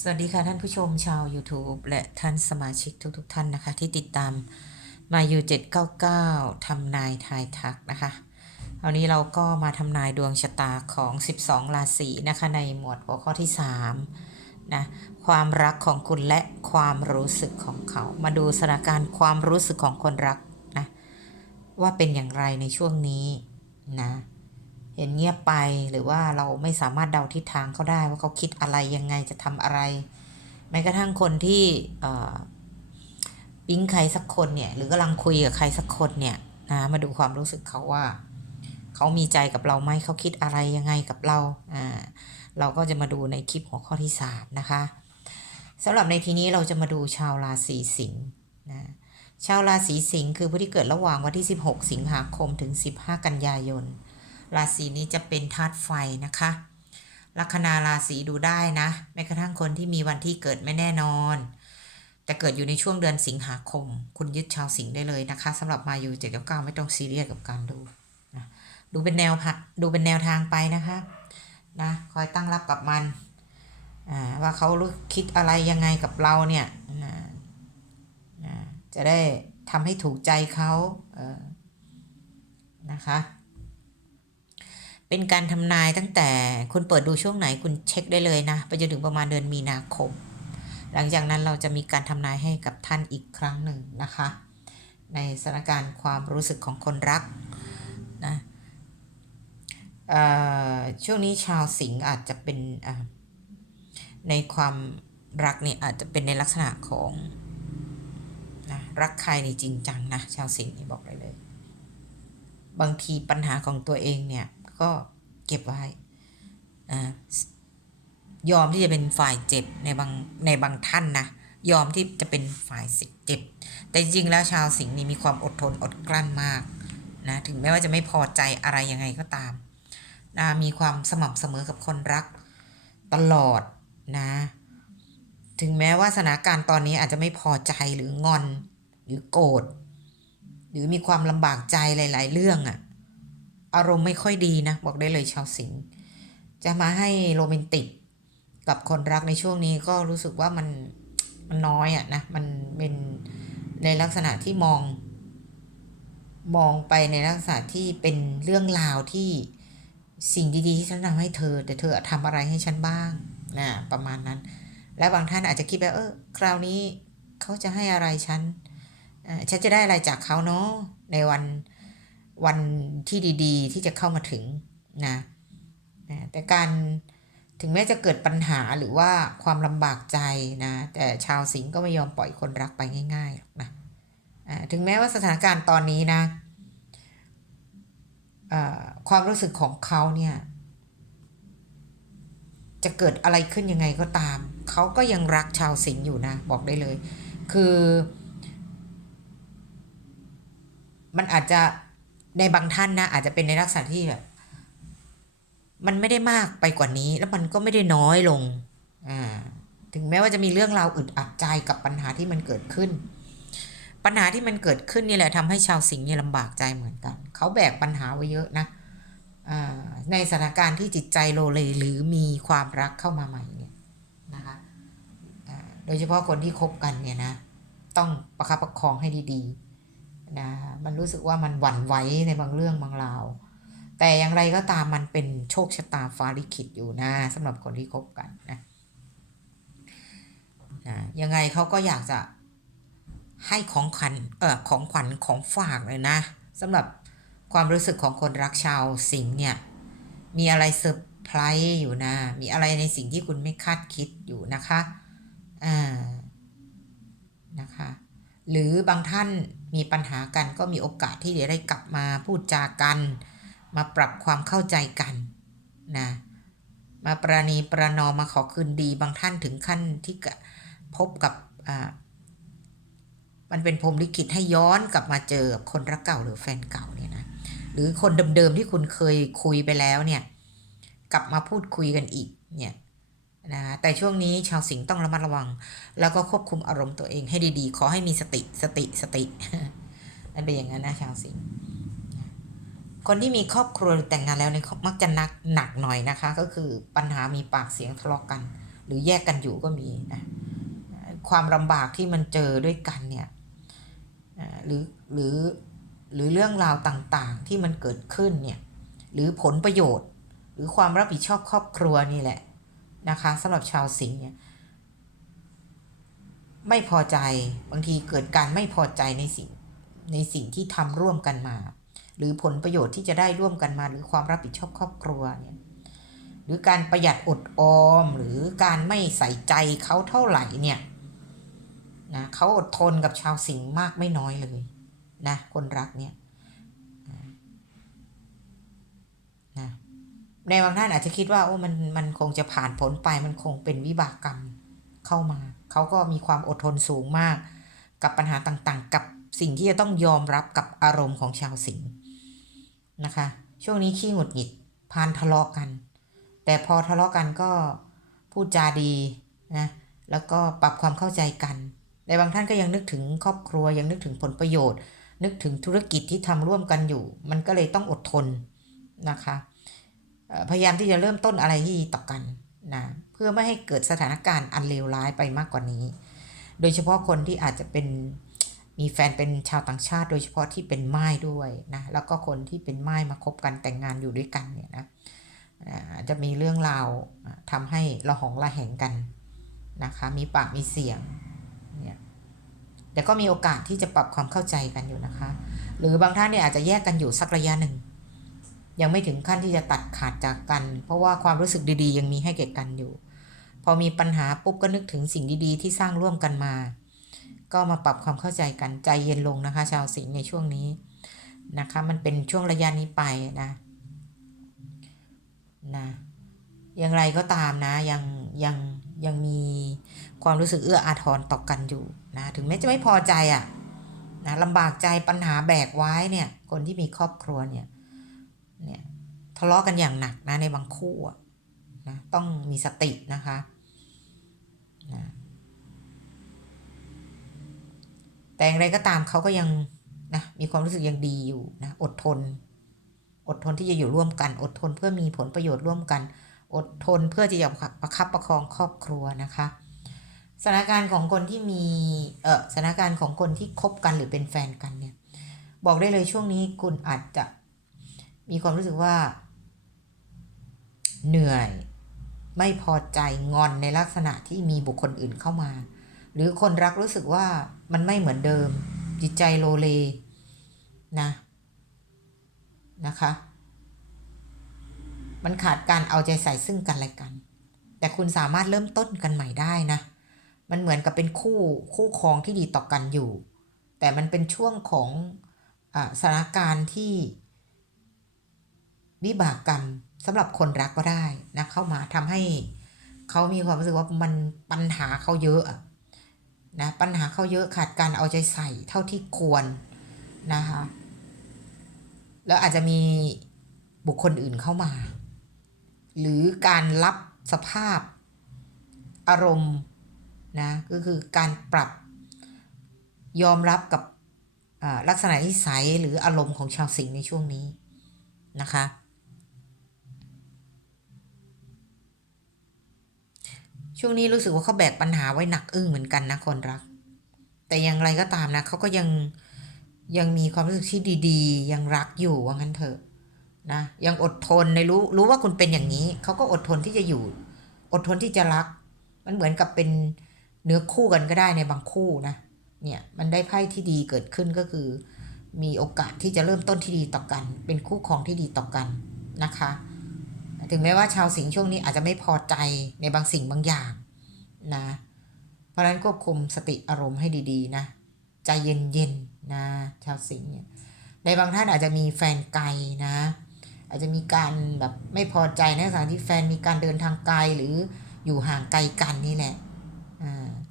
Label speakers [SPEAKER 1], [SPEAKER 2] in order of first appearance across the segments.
[SPEAKER 1] สวัสดีค่ะท่านผู้ชมชาว YouTube และท่านสมาชิกทุกๆทท่านนะคะ ที่ติดตามมาอยู่799ทำนายทายทักนะคะวันนี้เราก็มาทำนายดวงชะตาของ 12 ราศีนะคะ ในหมวดหัวข้อที่3นะความรักของคุณและความรู้สึกของเขา มาดูสถานการณ์ความรู้สึกของคนรักนะว่าเป็นอย่างไรในช่วงนี้นะ เห็นเงียบไปหรือว่าเราไม่สามารถเดาทิศทางเขาได้ว่าเขาคิดอะไรยังไงจะทำอะไร แม้กระทั่งคนที่ปิ๊งใครสักคนเนี่ย หรือกำลังคุยกับใครสักคนเนี่ยนะมาดูความรู้สึกเขาว่า เขามีใจกับเราไหมเขาคิดอะไรยังไงกับเราอ่าเราก็จะมาดูในคลิปหัวข้อที่สามนะคะสำหรับในทีนี้เราจะมาดูชาวราศีสิงห์นะชาวราศีสิงห์คือผู้ที่เกิดระหว่างวันที่ 16 สิงหาคมถึง 15 กันยายน ราศีนี้จะเป็นธาตุไฟนะคะลัคนาราศีดูได้นะแม้กระทั่งคนที่มีวันที่เกิดไม่แน่นอน แต่เกิดอยู่ในช่วงเดือนสิงหาคม คุณยึดชาวสิงห์ได้เลยนะคะสำหรับมาอยู่เจ็ดกับเก้าไม่ต้องซีเรียสกับการดูนะดูเป็นแนวพะดูเป็นแนวทางไปนะคะนะคอยตั้งรับกับมันอ่าว่าเขารู้คิดอะไรยังไงกับเราเนี่ยนะนะจะได้ทำให้ถูกใจเขาเออนะคะ เป็นการทำนายตั้งแต่คุณเปิดดูช่วงไหนคุณเช็คได้เลยนะ ไปจนถึงประมาณเดือนมีนาคม หลังจากนั้นเราจะมีการทำนายให้กับท่านอีกครั้งหนึ่งนะคะ ในสถานการณ์ความรู้สึกของคนรักนะเอ่อช่วงนี้ชาวสิงห์อาจจะเป็นในความรักเนี่ยอาจจะเป็นในลักษณะของนะรักใครในจริงจังนะชาวสิงห์นี่บอกเลยเลย บางทีปัญหาของตัวเองเนี่ย ก็เก็บไว้ยอมที่จะเป็นฝ่ายเจ็บในบางในบางท่านนะยอมที่จะเป็นฝ่ายสิเจ็บ แต่จริงแล้วชาวสิงห์นี่มีความอดทนอดกลั้นมากนะถึงแม้ว่าจะไม่พอใจอะไรยังไงก็ตามนะมีความสม่ำเสมอกับคนรักตลอดนะ ถึงแม้ว่าสถานการณ์ตอนนี้อาจจะไม่พอใจหรืองอนหรือโกรธหรือมีความลำบากใจหลาย ๆ เรื่องอะ อารมณ์ไม่ค่อยดีนะ บอกได้เลยชาวสิงห์จะมาให้โรแมนติก กับคนรักในช่วงนี้ก็รู้สึกว่ามันมันน้อยอะนะ มันเป็นในลักษณะที่มอง มองไปในลักษณะที่เป็นเรื่องราวที่สิ่งดีๆที่ฉันทำให้เธอ แต่เธอทำอะไรให้ฉันบ้างนะประมาณนั้น และบางท่านอาจจะคิดว่าเออคราวนี้เขาจะให้อะไรฉันฉันจะได้อะไรจากเขาเนาะในวัน วันที่ดีๆ ที่จะเข้ามาถึงนะนะแต่การถึงแม้จะเกิดปัญหาหรือว่าความลำบากใจนะ แต่ชาวสิงห์ก็ไม่ยอมปล่อยคนรักไปง่ายๆหรอกนะถึงแม้ว่าสถานการณ์ตอนนี้นะความรู้สึกของเขาเนี่ย จะเกิดอะไรขึ้นยังไงก็ตาม เขาก็ยังรักชาวสิงห์อยู่นะ บอกได้เลย คือ มันอาจจะ ในบางท่านนะอาจจะเป็นในลักษณะที่แบบ มันไม่ได้มากไปกว่านี้ แล้วมันก็ไม่ได้น้อยลง อ่า ถึงแม้ว่าจะมีเรื่องราวอึดอัดใจกับปัญหาที่มันเกิดขึ้น ปัญหาที่มันเกิดขึ้นนี่แหละทำให้ชาวสิงห์เนี่ยลำบากใจเหมือนกัน เขาแบกปัญหาไว้เยอะนะอ่าในสถานการณ์ที่จิตใจโลเลหรือมีความรักเข้ามาใหม่เนี่ยนะคะโดยเฉพาะคนที่คบกันเนี่ยนะ ต้องประคับประคองให้ดีๆ นะมันรู้สึกว่ามันหวั่นไหวในบางเรื่องบางราว แต่อย่างไรก็ตามมันเป็นโชคชะตาฟ้าลิขิตอยู่นะสำหรับคนที่คบกันนะนะยังไงเขาก็อยากจะให้ของขวัญเออของขวัญของฝากเลยนะสำหรับความรู้สึกของคนรักชาวสิงห์เนี่ย มีอะไรเซอร์ไพรส์อยู่นะ มีอะไรในสิ่งที่คุณไม่คาดคิดอยู่นะคะอ่านะคะ หรือบางท่าน มีปัญหากันก็มีโอกาสที่จะได้กลับมาพูดจากัน มาปรับความเข้าใจกันนะมาประนีประนอมมาขอคืนดีบางท่านถึงขั้นที่พบกับมันเป็นพรมลิขิตให้ย้อนกลับมาเจอกับคนรักเก่าหรือแฟนเก่าเนี่ยนะหรือคนเดิมๆที่คุณเคยคุยไปแล้วเนี่ย กลับมาพูดคุยกันอีกเนี่ย นะแต่ช่วงนี้ชาวสิงห์ต้องระมัดระวัง แล้วก็ควบคุมอารมณ์ตัวเองให้ดีๆ ขอให้มีสติสติสตินั่นเป็นอย่างนั้นนะชาวสิงห์คนที่มีครอบครัวหรือแต่งงานแล้วเนี่ยมักจะหนักหนักหน่อยนะคะ ก็คือปัญหามีปากเสียงทะเลาะกัน หรือแยกกันอยู่ก็มีนะความลำบากที่มันเจอด้วยกันเนี่ยหรือหรือหรือเรื่องราวต่างๆที่มันเกิดขึ้นเนี่ยหรือผลประโยชน์ หรือความรับผิดชอบครอบครัวนี่แหละ นะคะสำหรับชาวสิงห์เนี่ยไม่พอใจบางทีเกิดการไม่พอใจในสิ่งในสิ่งที่ทำร่วมกันมา หรือผลประโยชน์ที่จะได้ร่วมกันมา หรือความรับผิดชอบครอบครัวเนี่ยหรือการประหยัดอดออม หรือการไม่ใส่ใจเขาเท่าไหร่เนี่ยนะเขาอดทนกับชาวสิงห์มากไม่น้อยเลยนะคนรักเนี่ยนะ ในบางท่านอาจจะคิดว่าโอ้มันมันคงจะผ่านผลไปมันคงเป็นวิบากกรรมเข้ามา เขาก็มีความอดทนสูงมาก กับปัญหาต่างๆ กับสิ่งที่จะต้องยอมรับกับอารมณ์ของชาวสิงห์นะคะ ช่วงนี้ขี้หงุดหงิดพานทะเลาะกัน แต่พอทะเลาะกันก็พูดจาดีนะแล้วก็ปรับความเข้าใจกันในบางท่านก็ยังนึกถึงครอบครัวยังนึกถึงผลประโยชน์ นึกถึงธุรกิจที่ทำร่วมกันอยู่ มันก็เลยต้องอดทนนะคะ พยายามที่จะเริ่มต้นอะไรที่ต่อกันนะเพื่อไม่ให้เกิดสถานการณ์อันเลวร้ายไปมากกว่านี้ โดยเฉพาะคนที่อาจจะเป็นมีแฟนเป็นชาวต่างชาติ โดยเฉพาะที่เป็นไม้ด้วยนะแล้วก็คนที่เป็นไม้มาคบกันแต่งงานอยู่ด้วยกันเนี่ยนะจะมีเรื่องราวอ่าทำให้ระหองระแหงกันนะคะมีปากมีเสียงเนี่ยแต่ก็มีโอกาสที่จะปรับความเข้าใจกันอยู่นะคะ หรือบางท่านเนี่ยอาจจะแยกกันอยู่สักระยะหนึ่ง ยังไม่ถึงขั้นที่จะตัดขาดจากกัน เพราะว่าความรู้สึกดีๆ ยังมีให้แก่กันอยู่ พอมีปัญหาปุ๊บก็นึกถึงสิ่งดีๆ ที่สร้างร่วมกันมา ก็มาปรับความเข้าใจกันใจเย็นลงนะคะ ชาวสิงห์ในช่วงนี้นะคะ มันเป็นช่วงระยะนี้ไปนะนะอย่างไรก็ตามนะยังยังยังมีความรู้สึกเอื้ออาทรต่อกันอยู่นะถึงแม้จะไม่พอใจอะ่ะนะลำบากใจปัญหาแบกไว้เนี่ยคนที่มีครอบครัวเนี่ย เนี่ยทะเลาะกันอย่างหนักนะในบางคู่นะต้องมีสตินะคะนะแต่อย่างไรก็ตามเขาก็ยังนะมีความรู้สึกยังดีอยู่นะอดทน อดทนที่จะอยู่ร่วมกัน อดทนเพื่อมีผลประโยชน์ร่วมกัน อดทนเพื่อที่จะประคับประคองครอบครัวนะคะสถานการณ์ของคนที่มีเออสถานการณ์ของคนที่คบกันหรือเป็นแฟนกันเนี่ย บอกได้เลยช่วงนี้คุณอาจจะ มีความรู้สึกว่า เหนื่อย ไม่พอใจงอนในลักษณะที่มีบุคคลอื่นเข้ามา หรือคนรักรู้สึกว่ามันไม่เหมือนเดิม จิตใจโลเลนะนะคะ มันขาดการเอาใจใส่ซึ่งกันและกัน แต่คุณสามารถเริ่มต้นกันใหม่ได้นะ มันเหมือนกับเป็นคู่คู่ครองที่ดีต่อกันอยู่ แต่มันเป็นช่วงของอสถานการณ์ที่ วิบากกรรมสำหรับคนรักก็ได้นะเข้ามาทำให้เขามีความรู้สึกว่ามันปัญหาเขาเยอะนะปัญหาเขาเยอะขาดการเอาใจใส่เท่าที่ควรนะคะแล้วอาจจะมีบุคคลอื่นเข้ามา หรือการรับสภาพอารมณ์นะก็คือการปรับยอมรับกับลักษณะนิสัยหรืออารมณ์ของชาวสิงห์ในช่วงนี้นะคะ ช่วงนี้รู้สึกว่าเขาแบกปัญหาไว้หนักอึ้งเหมือนกันนะคนรัก แต่อย่างไรก็ตามนะเขาก็ยังยังมีความรู้สึกที่ดีๆ ยังรักอยู่ว่างั้นเถอะนะยังอดทนในรู้รู้ว่าคุณเป็นอย่างนี้ เขาก็อดทนที่จะอยู่ อดทนที่จะรัก มันเหมือนกับเป็นเนื้อคู่กันก็ได้ในบางคู่นะเนี่ยมันได้ไพ่ที่ดีเกิดขึ้นก็คือ มีโอกาสที่จะเริ่มต้นที่ดีต่อกัน เป็นคู่ครองที่ดีต่อกันนะคะ ถึงแม้ว่าชาวสิงห์ช่วงนี้อาจจะไม่พอใจในบางสิ่งบางอย่างนะ เพราะฉะนั้นควบคุมสติอารมณ์ให้ดีๆนะ ใจเย็นๆนะชาวสิงห์เนี่ยในบางท่านอาจจะมีแฟนไกลนะ อาจจะมีการแบบไม่พอใจในสถานที่แฟนมีการเดินทางไกลหรืออยู่ห่างไกลกันนี่แหละ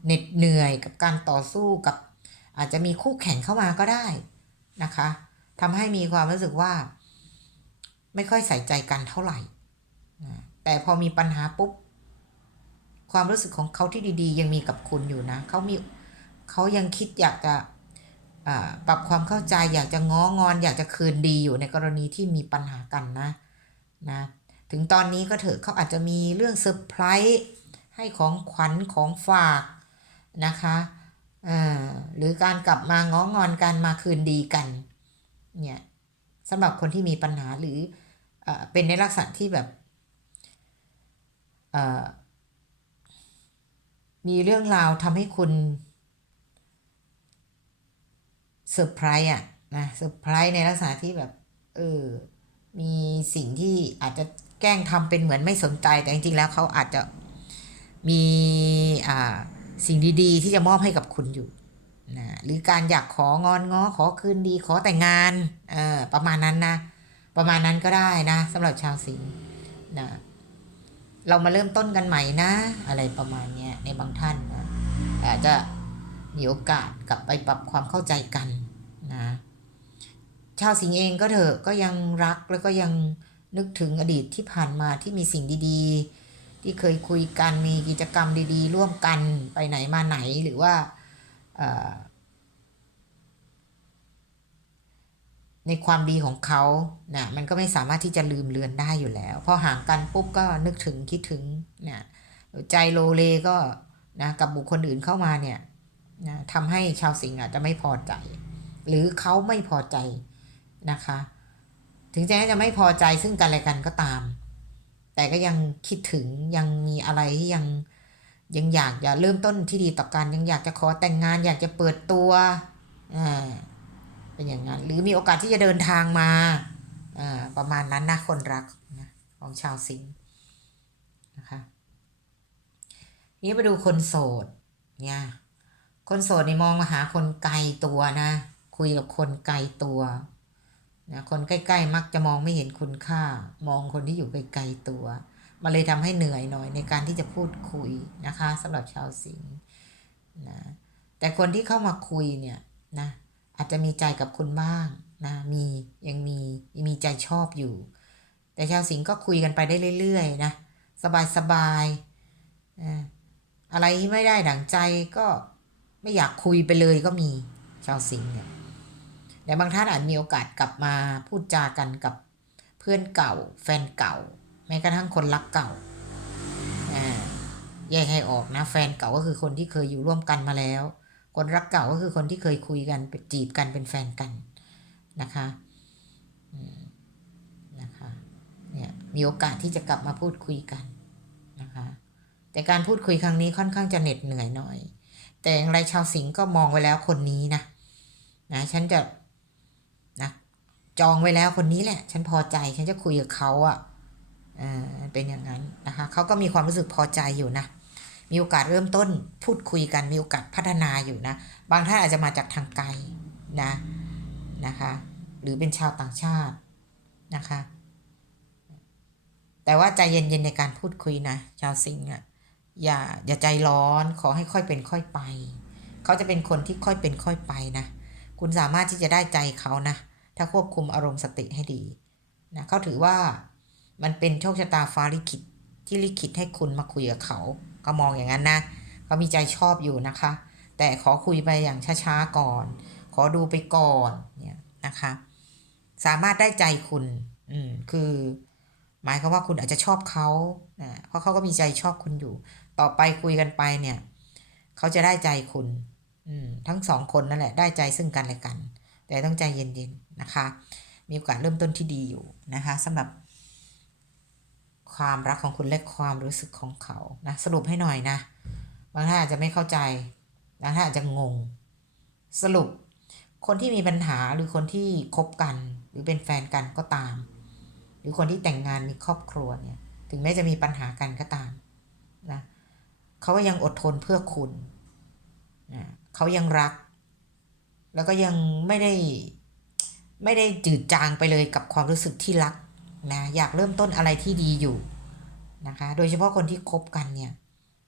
[SPEAKER 1] เหน็ดเหนื่อยกับการต่อสู้กับอาจจะมีคู่แข่งเข้ามาก็ได้นะคะทำให้มีความรู้สึกว่า ไม่ค่อยใส่ใจกันเท่าไหร่ แต่พอมีปัญหาปุ๊บ ความรู้สึกของเขาที่ดี ๆ ยังมีกับคุณอยู่นะเขามีเขายังคิดอยากจะปรับความเข้าใจอยากจะง้องอน อยากจะคืนดีอยู่ในกรณีที่มีปัญหากันนะนะถึงตอนนี้ก็เถอะเขาอาจจะมีเรื่องเซอร์ไพรส์ให้ของขวัญของฝากนะคะหรือการกลับมาง้องอนกันมาคืนดีกันเนี่ยสำหรับคนที่มีปัญหาหรือเอเป็นในลักษณะที่แบบ มีเรื่องราวทำให้คุณเซอร์ไพรส์อะนะเซอร์ไพรส์ในลักษณะที่แบบ เออ มีสิ่งที่อาจจะแกล้งทำเป็นเหมือนไม่สนใจแต่จริงๆแล้วเขาอาจจะมีอ่าสิ่งดีๆ ที่จะมอบให้กับคุณอยู่นะหรือการอยากของอนง้อขอคืนดีขอแต่งงานเออประมาณนั้นนะ ประมาณนั้นก็ได้นะสำหรับชาวสิงห์นะ เรามาเริ่มต้นกันใหม่นะ อะไรประมาณเนี้ยในบางท่านนะอาจจะมีโอกาสกลับไปปรับความเข้าใจกันนะชาวสิงห์เองก็เถอะก็ยังรักแล้วก็ยังนึกถึงอดีตที่ผ่านมาที่มีสิ่งดีๆ ที่เคยคุยกันมีกิจกรรมดีๆ ร่วมกันไปไหนมาไหนหรือว่าเอ่อ ในความดีของเขานะมันก็ไม่สามารถที่จะลืมเลือนได้อยู่แล้ว พอห่างกันปุ๊บก็นึกถึงคิดถึงเนี่ยใจโลเลก็นะกับบุคคลอื่นเข้ามาเนี่ยนะทำให้ชาวสิงห์อาจจะไม่พอใจ หรือเขาไม่พอใจนะคะ ถึงแม้จะไม่พอใจซึ่งกันและกันก็ตาม แต่ก็ยังคิดถึงยังมีอะไรที่ยังยังอยากจะเริ่มต้นที่ดีต่อกันยังอยากจะขอแต่งงาน อยากจะเปิดตัวอ่า เป็นอย่างนั้น หรือมีโอกาสที่จะเดินทางมาประมาณนั้นนะคนรักนะของชาวสิงห์นะคะนี่ไปดูคนโสดเนี่ยคนโสดนี่มองมาหาคนไกลตัวนะ คุยกับคนไกลตัวนะคนใกล้ๆมักจะมองไม่เห็นคุณค่า มองคนที่อยู่ไกลๆตัวมันเลยทำให้เหนื่อยหน่อยในการที่จะพูดคุยนะคะสำหรับชาวสิงห์นะแต่คนที่เข้ามาคุยเนี่ยนะ อาจจะมีใจกับคุณบ้างนะมียังมียังมีใจชอบอยู่ แต่ชาวสิงห์ก็คุยกันไปได้เรื่อยๆนะสบายๆอะไรที่ไม่ได้ดั่งใจก็ไม่อยากคุยไปเลยก็มีชาวสิงห์เนี่ยแต่บางท่านอาจมีโอกาสกลับมาพูดจากันกับเพื่อนเก่า แฟนเก่า แม้กระทั่งคนรักเก่าอ่าแยกให้ออกนะแฟนเก่าก็คือคนที่เคยอยู่ร่วมกันมาแล้ว คนรักเก่าก็คือคนที่เคยคุยกันจีบกันเป็นแฟนกันนะคะอืมนะคะเนี่ยมีโอกาสที่จะกลับมาพูดคุยกันนะคะแต่การพูดคุยครั้งนี้ค่อนข้างจะเหน็ดเหนื่อยหน่อย แต่อย่างไรชาวสิงห์ก็มองไว้แล้วคนนี้นะนะฉันจะนะจองไว้แล้วคนนี้แหละ ฉันพอใจฉันจะคุยกับเขาอะ่ะเออเป็นอย่างนั้นนะคะเขาก็มีความรู้สึกพอใจอยู่นะ มีโอกาสเริ่มต้นพูดคุยกันมีโอกาสพัฒนาอยู่นะ บางท่านอาจจะมาจากทางไกลนะนะคะ หรือเป็นชาวต่างชาตินะคะ แต่ว่าใจเย็นๆในการพูดคุยนะชาวสิงห์อะอย่าอย่าใจร้อนขอให้ค่อยเป็นค่อยไป เขาจะเป็นคนที่ค่อยเป็นค่อยไปนะ คุณสามารถที่จะได้ใจเขานะ ถ้าควบคุมอารมณ์สติให้ดีนะเขาถือว่ามันเป็นโชคชะตาฟ้าลิขิตที่ลิขิตให้คุณมาคุยกับเขา ก็มองอย่างนั้นนะเขามีใจชอบอยู่นะคะ แต่ขอคุยไปอย่างช้าๆก่อน ขอดูไปก่อนเนี่ยนะคะ สามารถได้ใจคุณอืมคือ หมายความว่าคุณอาจจะชอบเขานะเพราะเขาก็มีใจชอบคุณอยู่ ต่อไปคุยกันไปเนี่ยเขาจะได้ใจคุณอืมทั้งสองคนนั่นแหละได้ใจซึ่งกันและกัน แต่ต้องใจเย็นๆนะคะ มีโอกาสเริ่มต้นที่ดีอยู่นะคะสำหรับ ความรักของคุณและความรู้สึกของเขานะสรุปให้หน่อยนะบางท่านอาจจะไม่เข้าใจบางท่านอาจจะงง สรุป คนที่มีปัญหาหรือคนที่คบกัน หรือเป็นแฟนกันก็ตาม หรือคนที่แต่งงานมีครอบครัวเนี่ย ถึงแม้จะมีปัญหากันก็ตามนะเขาก็ยังอดทนเพื่อคุณนะเขายังรัก แล้วก็ยังไม่ได้ไม่ได้จืดจางไปเลยกับความรู้สึกที่รัก นะอยากเริ่มต้นอะไรที่ดีอยู่นะคะ โดยเฉพาะคนที่คบกันเนี่ย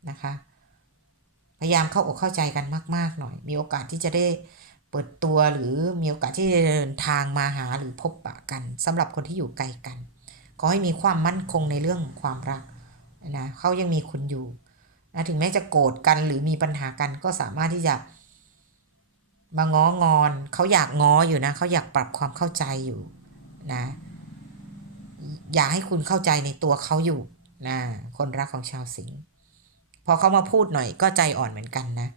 [SPEAKER 1] นะคะ พยายามเข้าอกเข้าใจกันมากๆหน่อย มีโอกาสที่จะได้เปิดตัวหรือมีโอกาสที่จะเดินทางมาหาหรือพบปะกันสำหรับคนที่อยู่ไกลกันขอให้มีความมั่นคงในเรื่องความรักนะเขายังมีคุณอยู่นะถึงแม้จะโกรธกันหรือมีปัญหากันก็สามารถที่จะมาง้องอนเขาอยากง้ออยู่นะเขาอยากปรับความเข้าใจอยู่นะ อยากให้คุณเข้าใจในตัวเขาอยู่นะคนรักของชาวสิงห์พอเขามาพูดหน่อยก็ใจอ่อนเหมือนกันนะ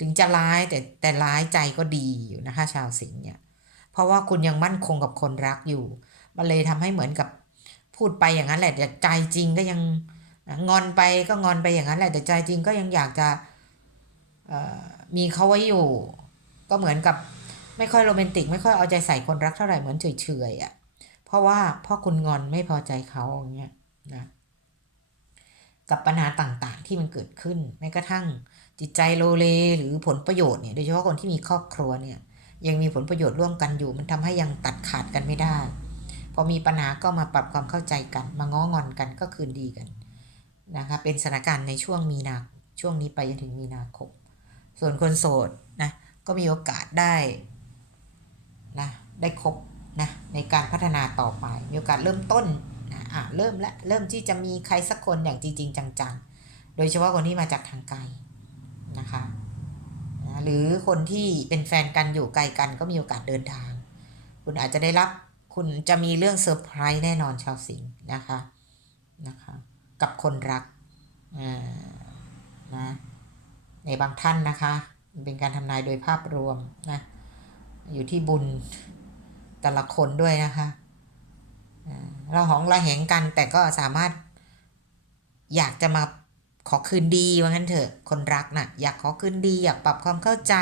[SPEAKER 1] ถึงจะร้ายแต่แต่ร้ายใจก็ดีอยู่นะคะ ชาวสิงห์เนี่ย เพราะว่าคุณยังมั่นคงกับคนรักอยู่ มันเลยทำให้เหมือนกับพูดไปอย่างนั้นแหละแต่ใจจริงก็ยังงอนไปก็งอนไปอย่างนั้นแหละแต่ใจจริงก็ยังอยากจะมีเขาไว้อยู่ ก็เหมือนกับไม่ค่อยโรแมนติก ไม่ค่อยเอาใจใส่คนรักเท่าไหร่เหมือนเฉยๆอะ เพราะว่าพ่อคุณงอนไม่พอใจเขาอย่างเงี้ยนะกับปัญหาต่างๆที่มันเกิดขึ้นแม้กระทั่งจิตใจโลเลหรือผลประโยชน์เนี่ยโดยเฉพาะคนที่มีครอบครัวเนี่ยยังมีผลประโยชน์ร่วมกันอยู่ มันทำให้ยังตัดขาดกันไม่ได้ พอมีปัญหาก็มาปรับความเข้าใจกัน มาง้องอนกันก็คืนดีกันนะคะเป็นสถานการณ์ในช่วงมีนาช่วงนี้ไปจนถึงมีนาคมส่วนคนโสดนะก็มีโอกาสได้นะได้คบ นะในการพัฒนาต่อไป มีโอกาสเริ่มต้นนะอะเริ่มและเริ่มที่จะมีใครสักคนอย่างจริง ๆ จังๆ โดยเฉพาะคนที่มาจากทางไกลนะคะนะหรือคนที่เป็นแฟนกันอยู่ไกลกันก็มีโอกาสเดินทาง คุณอาจจะได้รับคุณจะมีเรื่องเซอร์ไพรส์แน่นอนชาวสิงห์นะคะนะคะกับคนรักนะในบางท่านนะคะ เป็นการทำนายโดยภาพรวมนะอยู่ที่บุญ แต่ละคนด้วยนะคะเราหองระแหงกันแต่ก็สามารถ อยากจะมาขอคืนดีว่างั้นเถอะคนรักนะ่ะ อยากขอคืนดีอยากปรับความเข้าใจ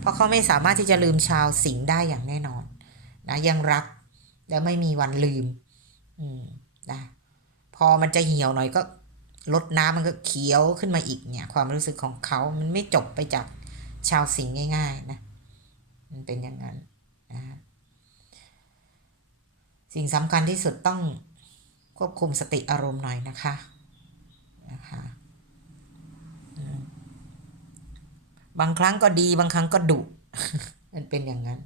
[SPEAKER 1] เพราะเขาไม่สามารถที่จะลืมชาวสิงห์ได้อย่างแน่นอนนะยังรักและไม่มีวันลืม อืมนะพอมันจะเหี่ยวหน่อยก็ลดน้ำมันก็เขียวขึ้นมาอีกเนี่ย ความรู้สึกของเขามันไม่จบไปจากชาวสิงห์ง่าย ๆ นะ มันเป็นอย่างนั้นนะฮะ สิ่งสำคัญที่สุดต้องควบคุมสติอารมณ์หน่อยนะคะนะคะบางครั้งก็ดีบางครั้งก็ดุมันเป็นอย่างนั้น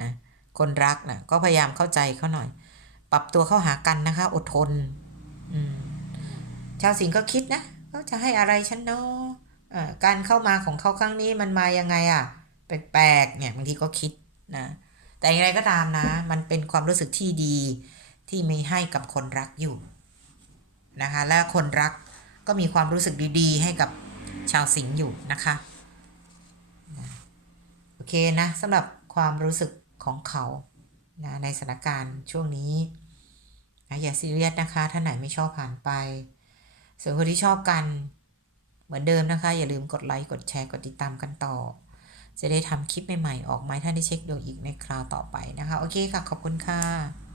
[SPEAKER 1] นะคนรักนะก็พยายามเข้าใจเขาหน่อย ปรับตัวเข้าหากันนะคะ อดทนชาวสิงห์ก็คิดนะเขาจะให้อะไรฉันเนาะการเข้ามาของเขาครั้งนี้มันมายังไงอะ่ะ แปลกๆเนี่ยบางทีก็คิดนะ แต่อย่างไรก็ตามนะ มันเป็นความรู้สึกที่ดีที่มีให้กับคนรักอยู่นะคะและคนรักก็มีความรู้สึกดีๆ ให้กับชาวสิงห์อยู่นะคะโอเคนะสำหรับความรู้สึกของเขานะในสถานการณ์ช่วงนี้นะอย่าซีเรียสนะคะท่าไหนไม่ชอบผ่านไป ส่วนคนที่ชอบกันเหมือนเดิมนะคะ อย่าลืมกดไลค์กดแชร์กดติดตามกันต่อ จะได้ทำคลิปใหม่ๆ ออกมาให้ท่านได้เช็คดวงอีกในคราวต่อไปนะคะ โอเคค่ะ ขอบคุณค่ะ